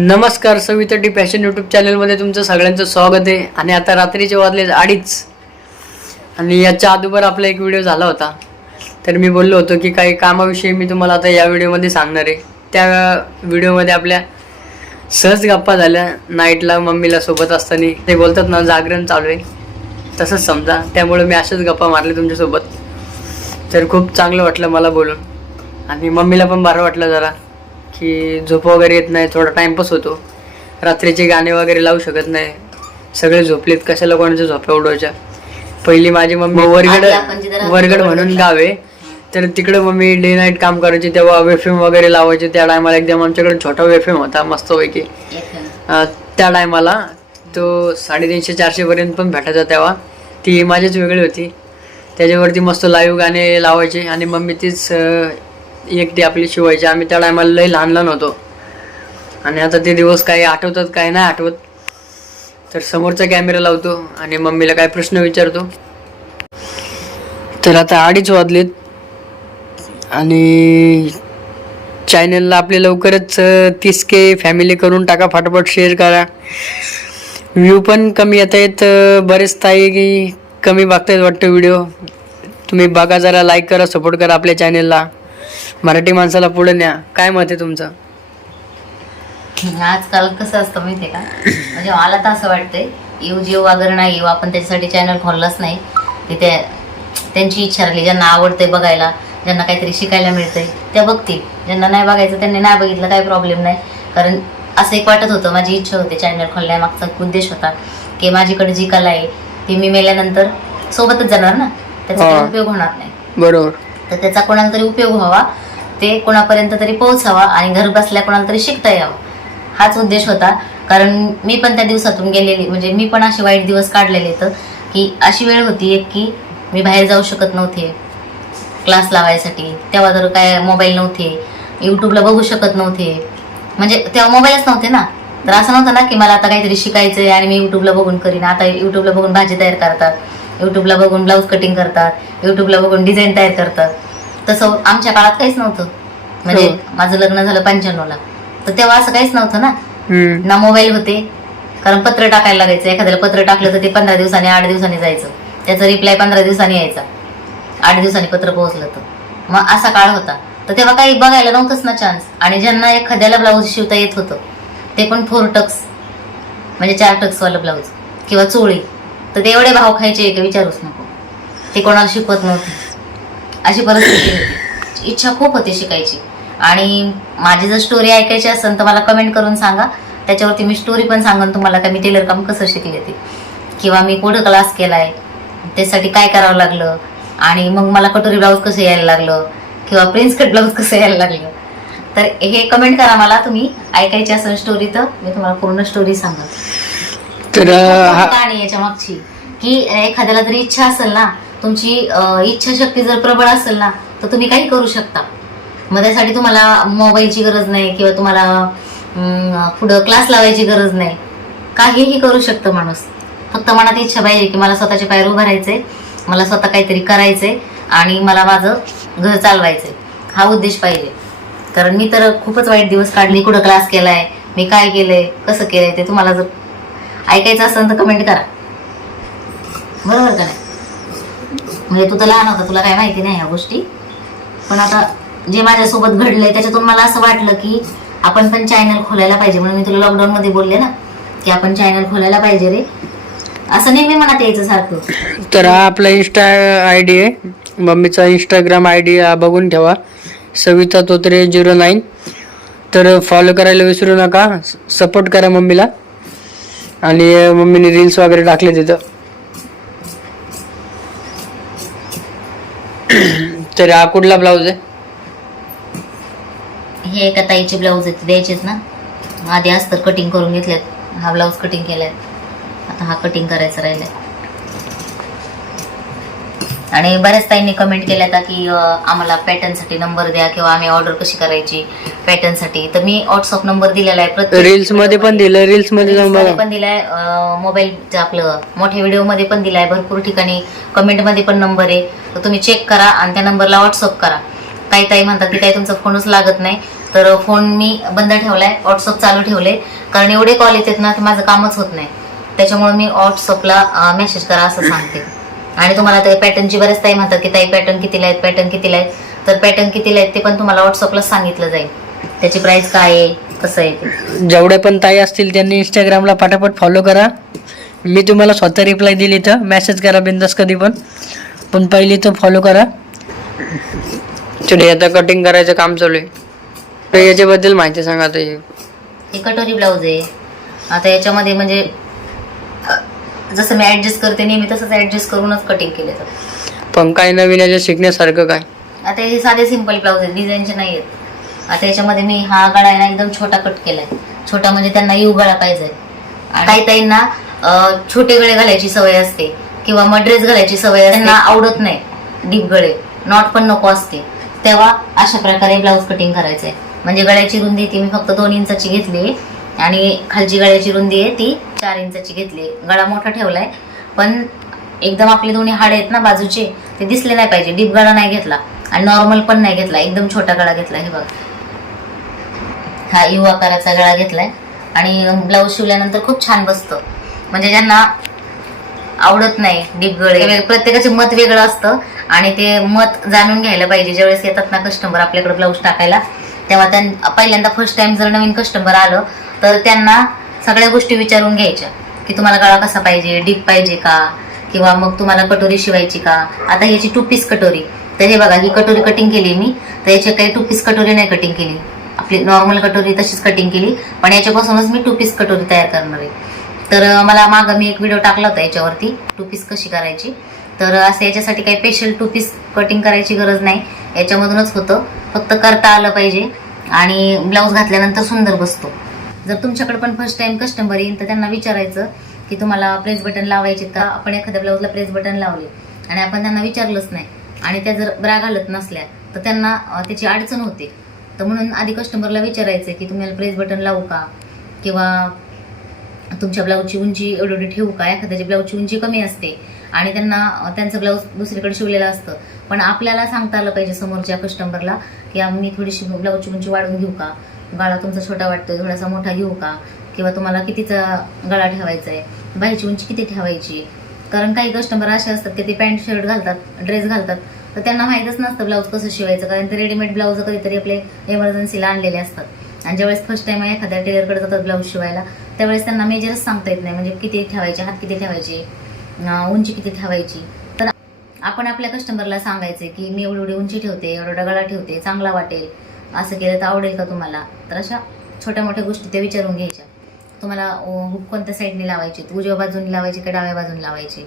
नमस्कार Savita D fashion YouTube चॅनलमध्ये तुमचं सगळ्यांचं स्वागत आहे. आणि आता रात्रीचे वाजले अडीच. आणि याच्या अगोदर आपला एक व्हिडिओ झाला होता. तर मी बोललो होतो की काही कामाविषयी मी तुम्हाला आता या व्हिडिओमध्ये सांगणार आहे. त्या व्हिडिओमध्ये आपल्या सहज गप्पा झाल्या. नाईटला मम्मीला सोबत असताना ते बोलतात ना जागरण चालू आहे. तसंच समजा. त्यामुळे मी अशाच गप्पा मारले तुमच्यासोबत. तर खूप चांगलं वाटलं मला बोलून. आणि मम्मीला पण बरं वाटलं जरा. की झोप वगैरे येत नाही थोडा टाइमपास होतो. रात्रीचे गाणे वगैरे लावू शकत नाही. सगळे झोपलेत कशाला कोणाच्या झोप्या उडवायच्या? पहिली माझी मम्मी वरगड वरगड म्हणून. गाव आहे. तर तिकडे मम्मी डे नाईट काम करायची तेव्हा वेफिम वगैरे लावायचे. त्या टायमाला एकदम आमच्याकडे छोटा वेफिम होता मस्तपैकी. त्या टायमाला तो साडेतीनशे चारशे पर्यंत पण भेटायचा तेव्हा. ती माझीच वेगळी होती. त्याच्यावरती मस्त लाईव्ह गाणे लावायचे आणि मम्मी तीच एकटी आपली शिवायची. आम्ही त्या टायमाला लई लहान लहान होतो. आणि आता ते दिवस काही आठवतात काही नाही आठवत. तर समोरचा कॅमेरा लावतो आणि मम्मीला काय प्रश्न विचारतो. तर आता अडीच वाजलेत. आणि चॅनलला आपले लवकरच तीस के फॅमिली करून टाका फाटाफट शेअर करा. व्ह्यू पण कमी येत आहेत बरेच ताई की कमी बघतायत वाटतं व्हिडिओ तुम्ही बघा जरा लाईक करा सपोर्ट करा आपल्या चॅनेलला मराठी माणसाला पुढे न्या. काय मत आहे तुमचं? आजकाल कसं असतं माहितीये का? म्हणजे मला तर असं वाटतंय येऊ जीव वगैरे नाही येऊ आपण त्याच्यासाठी चॅनल खोललाच नाही. तिथे त्यांची इच्छा राहिली ज्यांना आवडतंय बघायला ज्यांना काहीतरी शिकायला मिळतंय त्या बघतील. ज्यांना नाही बघायचं त्यांनी नाही बघितलं काही प्रॉब्लेम नाही. कारण असं एक वाटत होतं माझी इच्छा होती चॅनल खोलण्यामागचा उद्देश होता की माझीकडे जी कला आहे ती मी मेल्यानंतर सोबतच जाणार ना? त्याचा हा. उपयोग होणार नाही. बरोबर. तर त्याचा कोणाला तरी उपयोग व्हावा ते कोणापर्यंत तरी पोहोचावा आणि घर बसल्या कोणाला तरी शिकता यावं. हाच उद्देश होता. कारण मी पण त्या दिवसातून गेलेली म्हणजे मी पण असे वाईट दिवस काढलेले तर की अशी वेळ होती एक की मी बाहेर जाऊ शकत नव्हते. क्लास लावायसाठी. तेव्हा तर काय मोबाईल नव्हते. यूट्यूबला बघू शकत नव्हते. म्हणजे तेव्हा मोबाईलच नव्हते ना. तर असं नव्हतं ना की मला आता काहीतरी शिकायचं आहे आणि मी यूट्यूबला बघून करीन. आता यूट्यूबला बघून भाजी तयार करतात. यूट्यूबला बघून ब्लाऊज कटिंग करतात. यूट्यूबला बघून डिझाईन तयार करतात. तसं आमच्या काळात काहीच नव्हतं. म्हणजे हो. माझं लग्न झालं पंच्याण्णवला. तर तेव्हा असं काहीच नव्हतं ना. ना मोबाईल होते. कारण पत्र टाकायला लागायचं. एखाद्याला पत्र टाकलं तर ते पंधरा दिवसांनी आठ दिवसांनी जायचं. त्याचा रिप्लाय पंधरा दिवसांनी यायचा. आठ दिवसांनी पत्र पोहोचलं तर. मग असा काळ होता. तर तेव्हा काही बघायला नव्हतंच ना चान्स आणि ज्यांना एखाद्याला ब्लाऊज शिवता येत होतं ते पण फोर टक्स म्हणजे चार टक्सवालं ब्लाऊज किंवा चोळी. तर ते एवढे भाव खायचे की विचारूच नको. ते कोणाला शिकवत नव्हते. अशी परिस्थिती होती. इच्छा खूप होती शिकायची. आणि माझी जर स्टोरी ऐकायची असेल तर मला कमेंट करून सांगा. त्याच्यावरती मी स्टोरी पण सांगेन तुम्हाला का मी टेलर काम कसं शिकले ते. किंवा मी पुढं क्लास केलाय त्यासाठी काय करावं लागलं आणि मग मला कटोरी ब्लाऊज कसं यायला लागलं किंवा प्रिन्स कट ब्लाऊज कसं यायला लागलं. तर हे कमेंट करा मला तुम्ही ऐकायची असेल स्टोरी तर मी तुम्हाला पूर्ण स्टोरी सांगा तर कहाणी याच्या मागची की एखाद्याला जर इच्छा असेल ना तुमची इच्छाशक्ती जर प्रबळ असेल ना तर तुम्ही काही करू शकता. मग त्यासाठी तुम्हाला मोबाईलची गरज नाही किंवा तुम्हाला पुढं क्लास लावायची गरज नाही. काहीही करू शकतं माणूस. फक्त मनात इच्छा पाहिजे की मला स्वतःचे पायर उभारायचे मला स्वतः काहीतरी करायचे आणि मला माझं घर चालवायचंय. हा उद्देश पाहिजे. कारण मी तर खूपच वाईट दिवस काढले कुठं क्लास केलाय मी काय केलंय कसं केलंय ते तुम्हाला जर ऐकायचं असेल तर कमेंट करा. बरोबर का नाही? म्हणजे तू तर लहान होता तुला काय माहिती नाही ह्या गोष्टी. पण आता जे माझ्यासोबत घडलंय त्याच्यातून मला असं वाटलं की आपण पण चॅनल खोलायला पाहिजे. म्हणून मी तुला लॉकडाऊन मध्ये बोलले ना की आपण चॅनल खोलायला पाहिजे रे. असं नेहमी मनात यायचं सारखं. तर हा आपला इन्स्टा आय डी आहे. मम्मीचा इंस्टाग्राम आय डी बघून ठेवा. सविता तोत्रे झिरो नाईन तर फॉलो करायला विसरू नका. सपोर्ट करा मम्मीला. आणि मम्मीने रील्स वगैरे टाकले तिथं. तर हा कुठला ब्लाऊज आहे? हे एका ताईचे ब्लाऊज आहेत द्यायचेच ना. आधी अस्तर कटिंग करून घेतल्यात हा ब्लाऊज कटिंग केलाय. आता हा कटिंग करायचा राहिलाय. आणि बऱ्याच ताईंनी कमेंट केल्या होत्या की आम्हाला पॅटर्नसाठी नंबर द्या किंवा आम्ही ऑर्डर कशी करायची पॅटर्नसाठी तर मी व्हॉट्सअप नंबर दिलेला आहे प्रत्येक रील्समध्ये पण दिलं रील्समध्ये पण दिलाय मोबाईल आपलं मोठ्या व्हिडिओमध्ये पण दिलाय भरपूर ठिकाणी कमेंटमध्ये पण नंबर आहे. तर तुम्ही चेक करा आणि त्या नंबरला व्हॉट्सअप करा. काही ताई म्हणतात की काही तुमचा फोनच लागत नाही. तर फोन मी बंद ठेवलाय व्हॉट्सअप चालू ठेवले कारण एवढे कॉल येतात ना की माझं कामच होत नाही. त्याच्यामुळे मी व्हॉट्सअपला मेसेज करा असं सांगते. आणि तुम्हाला ते पॅटर्नची बरेच ताई म्हणतात की ताई पॅटर्न कितीला आहेत? पॅटर्न कितीला आहेत? तर पॅटर्न कितीला आहेत ते पण तुम्हाला व्हॉट्सअपला सांगितलं जाईल. त्याची प्राइस काय आहे? कसं आहे ते? जेवढे पण ताई असतील त्यांनी इंस्टाग्रामला पटापट फॉलो करा. मी तुम्हाला स्वतः रिप्लाय दिली तर मेसेज करा बिंदास कधी पण. पण पहिली तर फॉलो करा. चले आता कटिंग करायचं काम चालू आहे. तर याच्याबद्दल माहिती सांगा आता हे. हे कटोरी ब्लाऊज आहे. आता याच्यामध्ये म्हणजे जसं मी ऍडजस्ट करते नेहमी तसंच ऍडजस्ट करूनच कटिंग केले तर. पण काय नवीन याच्यात शिकण्यासारखं काय? आता हे साधे सिंपल ब्लाऊज आहेत डिझाईनचे नाही आहेत. आता याच्यामध्ये मी हा गळा आहे ना एकदम छोटा कट केलाय. छोटा म्हणजे त्यांना यू गळा पाहिजे. काही ताईंना अ, छोटे गळे घालायची सवय असते किंवा मग ड्रेस घालायची सवय असते. त्यांना आवडत नाही डीप गळे. नॉट पण नको असते. तेव्हा अशा प्रकारे ब्लाऊज कटिंग करायचंय. म्हणजे गळ्याची रुंदी ती मी फक्त दोन इंचाची घेतली आणि खालची गळ्याची रुंदी आहे ती चार इंचाची घेतली. गळा मोठा ठेवलाय पण एकदम आपले दोन्ही हाड आहेत ना बाजूचे ते दिसले नाही पाहिजे. डीप गळा नाही घेतला आणि नॉर्मल पण नाही घेतला. एकदम छोटा गळा घेतला हे बघा. हा यू आकाराचा गळा घेतलाय. आणि ब्लाऊज शिवल्यानंतर खूप छान बसतं. म्हणजे ज्यांना आवडत नाही डीप गळे प्रत्येकाचे मत वेगळं असतं. आणि ते मत जाणून घ्यायला पाहिजे. ज्यावेळेस येतात ना कस्टमर आपल्याकडे ब्लाऊज टाकायला तेव्हा त्यां पहिल्यांदा फर्स्ट टाइम जर नवीन कस्टमर आलं तर त्यांना सगळ्या गोष्टी विचारून घ्यायच्या की तुम्हाला गळा कसा पाहिजे डीप पाहिजे का? किंवा मग तुम्हाला कटोरी शिवायची का? आता ह्याची टू पीस कटोरी. तर हे बघा ही कटोरी कटिंग केली मी. तर याची काही टू पीस कटोरी नाही कटिंग केली. आपली नॉर्मल कटोरी तशीच कटिंग केली. पण याच्यापासूनच मी टू पीस कटोरी तयार करणार आहे. तर मला मागं मी एक व्हिडिओ टाकला होता याच्यावरती. टू पीस कशी करायची? तर असं याच्यासाठी काही स्पेशल टू पीस कटिंग करायची गरज नाही. याच्यामधूनच होतं. फक्त करता आलं पाहिजे. आणि ब्लाऊज घातल्यानंतर सुंदर बसतो. जर तुमच्याकडे पण फर्स्ट टाइम कस्टमर येईल तर त्यांना विचारायचं की तुम्हाला प्रेस बटन लावायचे का? आपण एखाद्या ब्लाऊजला प्रेस बटन लावले आणि आपण त्यांना विचारलंच नाही. आणि त्या जर ब्रा घालत नसल्या तर त्यांना त्याची अडचण होते. तर म्हणून आधी कस्टमरला विचारायचं की तुम्हाला प्रेस बटन लावू का? किंवा तुमच्या ब्लाऊजची उंची एवढी ठेवू का? एखाद्याची ब्लाऊजची उंची कमी असते आणि त्यांना त्यांचं ब्लाऊज दुसरीकडे शिवलेलं असतं. पण आपल्याला सांगता आलं पाहिजे समोरच्या कस्टमरला की आम्ही थोडीशी ब्लाऊजची उंची वाढवून घेऊ का? गळा तुमचा छोटा वाटतोय थोडासा मोठा घेऊ का? किंवा तुम्हाला कितीचा गळा ठेवायचा आहे बाईची उंची किती ठेवायची? कारण काही कस्टमर असे असतात की ते पॅन्ट शर्ट घालतात ड्रेस घालतात. तर त्यांना माहीतच नसतं ब्लाऊज कसं शिवायचं कारण ते रेडीमेड ब्लाऊज कधीतरी आपले एमर्जन्सीला आणलेले असतात. आणि ज्यावेळेस फर्स्ट टाइम एखाद्या टेलरकडे जातात ब्लाऊज शिवायला त्यावेळेस त्यांना मेजरच सांगता येत नाही. म्हणजे किती ठेवायचे हात किती ठेवायचे उंची किती ठेवायची? तर आपण आपल्या कस्टमरला सांगायचे की मी एवढी एवढी उंची ठेवते एवढा गळा ठेवते चांगला वाटेल. असं केलं तर आवडेल का तुम्हाला? तर अशा छोट्या मोठ्या गोष्टी त्या विचारून घ्यायच्या. तुम्हाला हुक कोणत्या साईडने लावायची? उजव्या बाजूने लावायची का डाव्या बाजूने लावायची?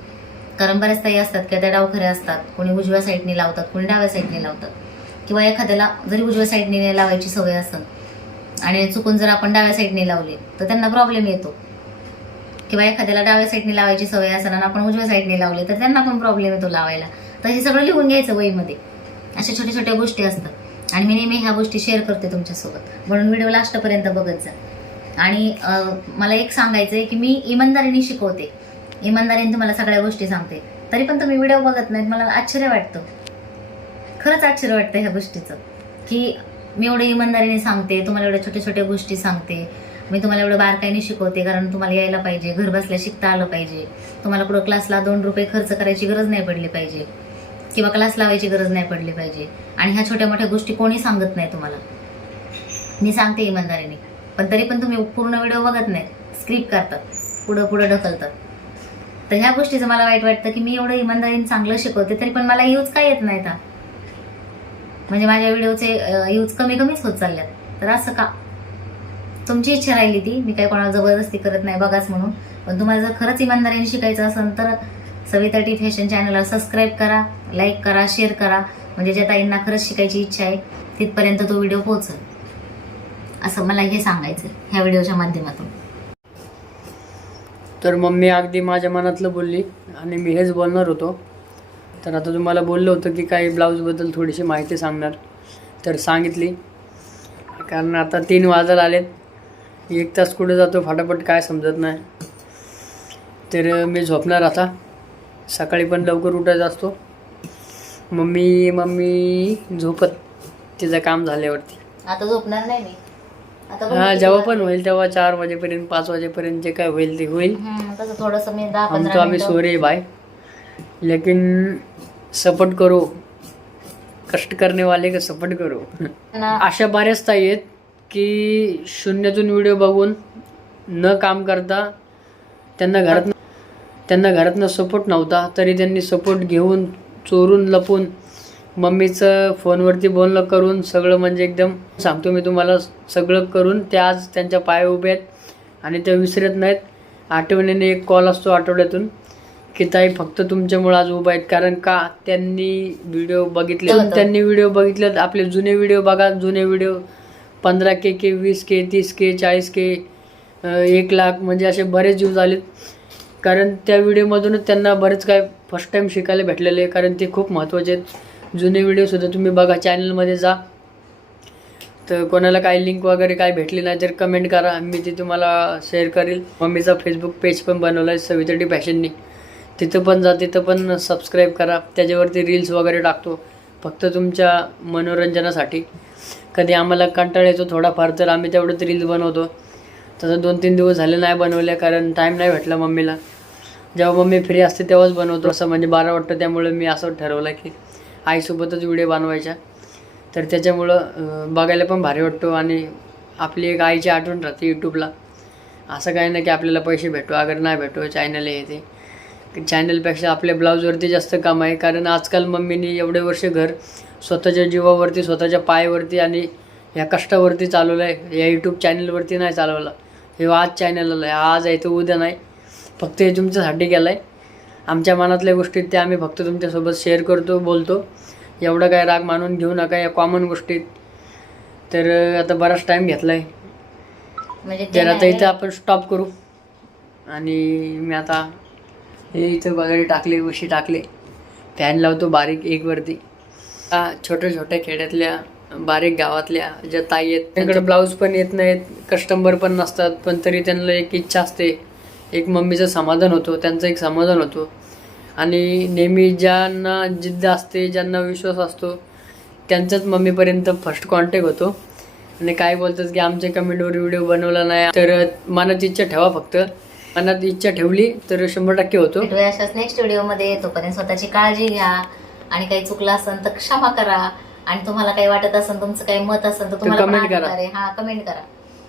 कारण बऱ्याच ताई असतात की त्या डावखऱ्या असतात. कोणी उजव्या साईडने लावतात कोणी डाव्या साईडने लावतात. किंवा एखाद्याला जरी उजव्या साईडने लावायची सवय असेल आणि चुकून जर आपण डाव्या साईडने लावले तर त्यांना प्रॉब्लेम येतो. किंवा एखाद्याला डाव्या साईडने लावायची सवय असेल आणि आपण उजव्या साईडने लावले तर त्यांना पण प्रॉब्लेम येतो लावायला. तर हे सगळं लिहून घ्यायचं वहीमध्ये. अशा छोट्या छोट्या गोष्टी असतात. आणि मी नेहमी ह्या गोष्टी शेअर करते तुमच्यासोबत. म्हणून व्हिडिओ लास्टपर्यंत बघत जा. आणि मला एक सांगायचं आहे की मी इमानदारीने शिकवते. इमानदारीने तुम्हाला सगळ्या गोष्टी सांगते. तरी पण तुम्ही व्हिडिओ बघत नाहीत मला आश्चर्य वाटतं. खरंच आश्चर्य वाटतं ह्या गोष्टीचं. की मी एवढे इमानदारीने सांगते तुम्हाला एवढ्या छोट्या छोट्या गोष्टी सांगते. मी तुम्हाला एवढं बारकाईने शिकवते कारण तुम्हाला यायला पाहिजे घर बसल्या शिकता आलं पाहिजे. तुम्हाला पुढं क्लासला दोन रुपये खर्च करायची गरज नाही पडली पाहिजे. किंवा क्लास लावायची गरज नाही पडली पाहिजे. आणि ह्या छोट्या मोठ्या गोष्टी कोणी सांगत नाही तुम्हाला? मी सांगते इमानदारीने. पण तरी पण तुम्ही पूर्ण व्हिडिओ बघत नाही. स्क्रिप्ट करतात. पुढं पुढं ढकलतात. तर ह्या गोष्टीचं मला वाईट वाटतं की मी एवढं इमानदारीने चांगलं शिकवते तरी पण मला यूज काय येत नाही आता म्हणजे माझ्या व्हिडिओचे यूज कमी कमीच होत चालल्यात. तर असं का? तुमची इच्छा राहिली ती. मी काही कोणाला जबरदस्ती करत नाही बघाच म्हणून. पण तुम्हाला जर खरंच इमानदारीने शिकायचं असेल तर सविता टी फॅशन चॅनलला सबस्क्राईब करा लाईक करा शेअर करा. म्हणजे ज्या ताईंना खरंच शिकायची इच्छा आहे तिथपर्यंत तो व्हिडिओ पोहोचल. असं मला हे सांगायचं ह्या व्हिडिओच्या माध्यमातून. तर मम्मी अगदी माझ्या मनातलं बोलली आणि मी हेच बोलणार होतो. तर आता तुम्हाला बोललो होतं की काही ब्लाऊजबद्दल थोडीशी माहिती सांगणार. तर सांगितली. कारण आता तीन वाजायला आलेत. एक तास कुठे जातो फटाफट काय समजत नाही. तर मी झोपणार आता. सकाळी पण लवकर उठायचा असतो. मम्मी मम्मी झोपत. तिचं काम झाल्यावरती. आता झोपणार नाही मी. आता बघू हा किती जेव्हा. पण होईल तेव्हा चार वाजेपर्यंत पाच वाजेपर्यंत जे काय होईल ते होईल. हम्म, तसं थोडस मी दहा हम तो पंधरा अभी मिनिटं सो रहे भाई लेकिन सपोर्ट करो. कष्ट करने वाले का सपोर्ट करो. ना- अशा बऱ्याच ताई आहेत की शून्यातून व्हिडिओ बघून न काम करता त्यांना घरात त्यांना घरातनं सपोर्ट नव्हता. तरी त्यांनी सपोर्ट घेऊन चोरून लपून मम्मीचं फोनवरती बोलणं करून सगळं म्हणजे एकदम सांगतो मी तुम्हाला सगळं करून त्या आज त्यांच्या पाय उभे आहेत आणि त्या विसरत नाहीत. आठवणीने एक कॉल असतो आठवड्यातून की ताई फक्त तुमच्यामुळे आज उभा आहेत. कारण का त्यांनी व्हिडिओ बघितले. होतं. त्यांनी व्हिडिओ बघितले आपले जुने व्हिडिओ बघा. जुने व्हिडिओ पंधरा के के वीस के तीस के चाळीस के एक लाख म्हणजे असे बरेच व्ह्यूज आलेत. कारण त्या व्हिडिओमधूनच त्यांना बरेच काय फर्स्ट टाईम शिकायला भेटलेले आहे. कारण ते खूप महत्त्वाचे आहेत. जुने व्हिडिओसुद्धा तुम्ही बघा चॅनलमध्ये जा. तर कोणाला काही लिंक वगैरे काय भेटली नाही तर कमेंट करा. मी ती तुम्हाला शेअर करेल. मम्मीचा फेसबुक पेज पण बनवला आहे सविता फॅशननी. तिथं पण जा तिथं पण सबस्क्राईब करा. त्याच्यावरती रील्स वगैरे टाकतो. फक्त तुमच्या मनोरंजनासाठी. कधी आम्हाला कंटाळा येतो थोडाफार तर आम्ही तेवढंच रील्स बनवतो. तसं दोन तीन दिवस झाले नाही बनवले कारण टाईम नाही भेटला मम्मीला. जेव्हा मम्मी फ्री असते तेव्हाच बनवतो. असं म्हणजे बारा वाटतं त्यामुळे मी असं ठरवलं की आईसोबतच व्हिडिओ बनवायचा तर त्याच्यामुळं बघायला पण भारी वाटतो आणि आपली एक आईची आठवण राहते यूट्यूबला असं काही नाही की आपल्याला पैसे भेटो. अगर नाही भेटो चॅनल हे ते. चॅनलपेक्षा आपल्या ब्लाऊजवरती जास्त काम आहे. कारण आजकाल मम्मीनी एवढे वर्ष घर स्वतःच्या जीवावरती स्वतःच्या पायावरती आणि ह्या कष्टावरती चालवलं आहे या यूट्यूब चॅनलवरती नाही चालवलं. हे आज चॅनलला आहे आज आहे तो उद्या नाही. फक्त हे तुमच्यासाठी केलं आहे आमच्या मनातल्या गोष्टीत ते आम्ही फक्त तुमच्यासोबत शेअर करतो बोलतो. एवढा काय राग मानून घेऊ नका या कॉमन गोष्टीत तर आता बराच टाईम घेतला आहे म्हणजे तर आता इथं आपण स्टॉप करू. आणि मी आता हे इथं वगैरे टाकले उशी टाकले. फॅन लावतो बारीक एक वरती. हा छोट्या छोट्या खेड्यातल्या बारीक गावातल्या ज्या ताई आहेत त्यांकडे ब्लाऊज पण येत नाहीत कस्टमर पण नसतात पण तरी त्यांना एक इच्छा असते. एक मम्मीचं समाधान होतो त्यांचं एक समाधान होतो. आणि नेहमी ज्यांना जिद्द असते ज्यांना विश्वास असतो त्यांचाच मम्मीपर्यंत फर्स्ट कॉन्टॅक्ट होतो. आणि काय बोलतात की आमच्या कमेंटवर व्हिडिओ बनवला नाही. तर मनात इच्छा ठेवा फक्त. मनात इच्छा ठेवली तर शंभर टक्के होतो. अशाच नेक्स्ट व्हिडिओमध्ये तोपर्यंत स्वतःची काळजी घ्या. आणि काही चुकलं असेल तर क्षमा करा. आणि तुम्हाला काही वाटत असेल तुमचं काही मत असेल तर तुम्हाला comment करा. हा कमेंट करा